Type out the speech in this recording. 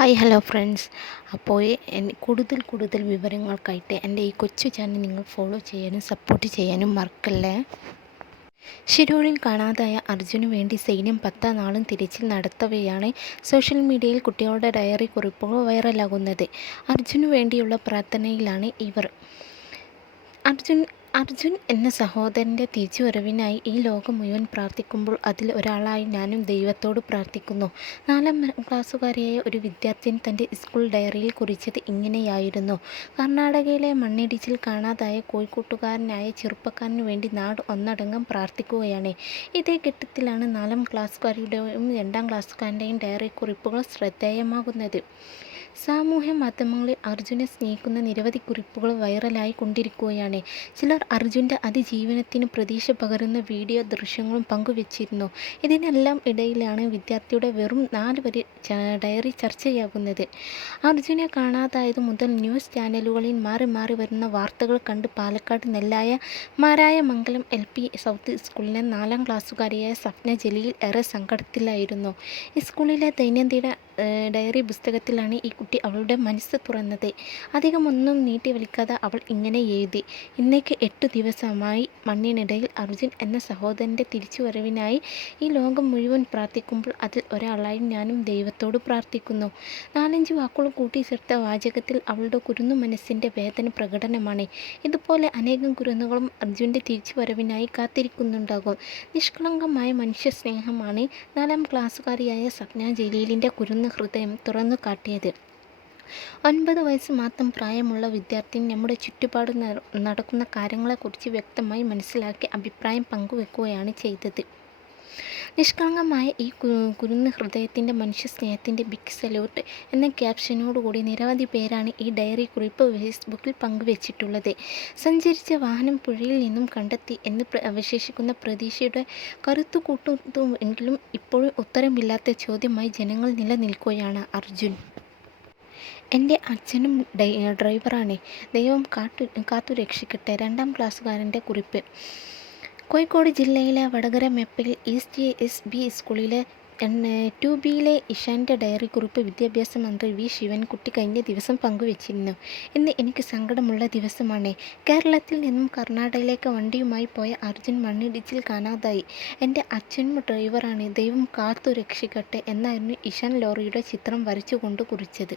Hi hello friends. അപ്പോൾ കൂടുതൽ വിവരങ്ങൾക്കായിട്ട് എൻ്റെ ഈ കൊച്ചു ചാനൽ നിങ്ങൾ ഫോളോ ചെയ്യാനും സപ്പോർട്ട് ചെയ്യാനും മറക്കല്ലേ. ഷിരൂരിൽ കാണാതായ അർജുനു വേണ്ടി സൈന്യം 10 നാളും തിരച്ചിൽ നടത്തവെയാണ് സോഷ്യൽ മീഡിയയിൽ കുട്ടികളുടെ ഡയറി കുറിപ്പുകൾ വൈറലാകുന്നത്. അർജുനു വേണ്ടിയുള്ള പ്രാർത്ഥനയിലാണ് ഇവർ. അർജുൻ എന്ന സഹോദരൻ്റെ തിരിച്ചുവരവിനായി ഈ ലോകം മുഴുവൻ പ്രാർത്ഥിക്കുമ്പോൾ അതിൽ ഒരാളായി ഞാനും ദൈവത്തോട് പ്രാർത്ഥിക്കുന്നു. 4ാം ക്ലാസ്സുകാരിയായ ഒരു വിദ്യാർത്ഥിനി തൻ്റെ സ്കൂൾ ഡയറിയിൽ കുറിച്ചത് ഇങ്ങനെയായിരുന്നു. കർണാടകയിലെ മണ്ണിടിച്ചിൽ കാണാതായ കോഴിക്കോട്ടുകാരനായ ചെറുപ്പക്കാരനു വേണ്ടി നാട് ഒന്നടങ്കം പ്രാർത്ഥിക്കുകയാണ്. ഇതേ ഘട്ടത്തിലാണ് 4ാം ക്ലാസ്സുകാരിയുടെയും 2ാം ക്ലാസ്സുകാരൻ്റെയും ഡയറി കുറിപ്പുകൾ ശ്രദ്ധേയമാകുന്നത്. സാമൂഹ്യ മാധ്യമങ്ങളിൽ അർജുനെ സ്നേഹിക്കുന്ന നിരവധി കുറിപ്പുകൾ വൈറലായി കൊണ്ടിരിക്കുകയാണ്. ചിലർ അർജുൻ്റെ അതിജീവനത്തിന് പ്രതീക്ഷ പകരുന്ന വീഡിയോ ദൃശ്യങ്ങളും പങ്കുവച്ചിരുന്നു. ഇതിനെല്ലാം ഇടയിലാണ് വിദ്യാർത്ഥിയുടെ വെറും 4 വരി ഡയറി ചർച്ചയാകുന്നത്. അർജുനെ കാണാതായതു മുതൽ ന്യൂസ് ചാനലുകളിൽ മാറി മാറി വരുന്ന വാർത്തകൾ കണ്ട് പാലക്കാട് നെല്ലായ മാരായമംഗലം LP സൗത്ത് സ്കൂളിലെ 4ാം ക്ലാസ്സുകാരിയായ സഫ്ന ജലീൽ ഏറെ സങ്കടത്തിലായിരുന്നു. സ്കൂളിലെ ദൈനംദിന ഡയറി പുസ്തകത്തിലാണ് ഈ കുട്ടി അവളുടെ മനസ്സ് തുറന്നത്. അധികമൊന്നും നീട്ടിവലിക്കാതെ അവൾ ഇങ്ങനെ എഴുതി. ഇന്നേക്ക് 8 ദിവസമായി മണ്ണിനിടയിൽ അർജുൻ എന്ന സഹോദരൻ്റെ തിരിച്ചുവരവിനായി ഈ ലോകം മുഴുവൻ പ്രാർത്ഥിക്കുമ്പോൾ അതിൽ ഒരാളായി ഞാനും ദൈവത്തോട് പ്രാർത്ഥിക്കുന്നു. 4-5 വാക്കുകൾ കൂട്ടിച്ചേർത്ത വാചകത്തിൽ അവളുടെ കുരുന്നു മനസ്സിൻ്റെ വേദന പ്രകടനമാണ്. ഇതുപോലെ അനേകം കുരുന്നുകളും അർജുൻ്റെ തിരിച്ചുവരവിനായി കാത്തിരിക്കുന്നുണ്ടാകും. നിഷ്കളങ്കമായ മനുഷ്യസ്നേഹമാണ് 4ാം ക്ലാസ്സുകാരിയായ സഫ്ന ജലീലിൻ്റെ കുരുന്നു ഹൃദയം തുറന്നു കാട്ടിയത്. 9 വയസ്സ് മാത്രം പ്രായമുള്ള വിദ്യാർത്ഥിനി നമ്മുടെ ചുറ്റുപാട് നടക്കുന്ന കാര്യങ്ങളെക്കുറിച്ച് വ്യക്തമായി മനസ്സിലാക്കി അഭിപ്രായം പങ്കുവെക്കുകയാണ് ചെയ്തത്. നിഷ്കളങ്കമായ ഈ കുരുന്നു ഹൃദയത്തിൻ്റെ മനുഷ്യസ്നേഹത്തിൻ്റെ ബിഗ് സല്യൂട്ട് എന്ന ക്യാപ്ഷനോടുകൂടി നിരവധി പേരാണ് ഈ ഡയറി കുറിപ്പ് ഫേസ്ബുക്കിൽ പങ്കുവച്ചിട്ടുള്ളത്. സഞ്ചരിച്ച വാഹനം പുഴയിൽ നിന്നും കണ്ടെത്തി എന്ന് അവശേഷിക്കുന്ന പ്രതീക്ഷയുടെ കരുത്തുകൂട്ടുന്നുവെങ്കിലും ഇപ്പോഴും ഉത്തരമില്ലാത്ത ചോദ്യമായി ജനങ്ങൾ നിലനിൽക്കുകയാണ് അർജുൻ. എൻ്റെ അച്ഛനും ഡ്രൈവറാണ്. ദൈവം കാത്തുരക്ഷിക്കട്ടെ. 2ാം ക്ലാസ്സുകാരൻ്റെ കുറിപ്പ്. കോഴിക്കോട് ജില്ലയിലെ വടകര മെപ്പയിൽ ഈസ്റ്റ് SB സ്കൂളിലെ 2Bയിലെ ഇഷാൻ്റെ ഡയറി കുറിപ്പ് വിദ്യാഭ്യാസ മന്ത്രി V ശിവൻകുട്ടി കഴിഞ്ഞ ദിവസം പങ്കുവച്ചിരുന്നു. ഇന്ന് എനിക്ക് സങ്കടമുള്ള ദിവസമാണ്. കേരളത്തിൽ നിന്നും കർണാടകയിലേക്ക് വണ്ടിയുമായി പോയ അർജുൻ മണ്ണിടിച്ചിൽ കാണാതായി. എൻ്റെ അച്ഛനും ഡ്രൈവറാണ്. ദൈവം കാത്തുരക്ഷിക്കട്ടെ എന്നായിരുന്നു ഇഷാൻ ലോറിയുടെ ചിത്രം വരച്ചുകൊണ്ട് കുറിച്ചത്.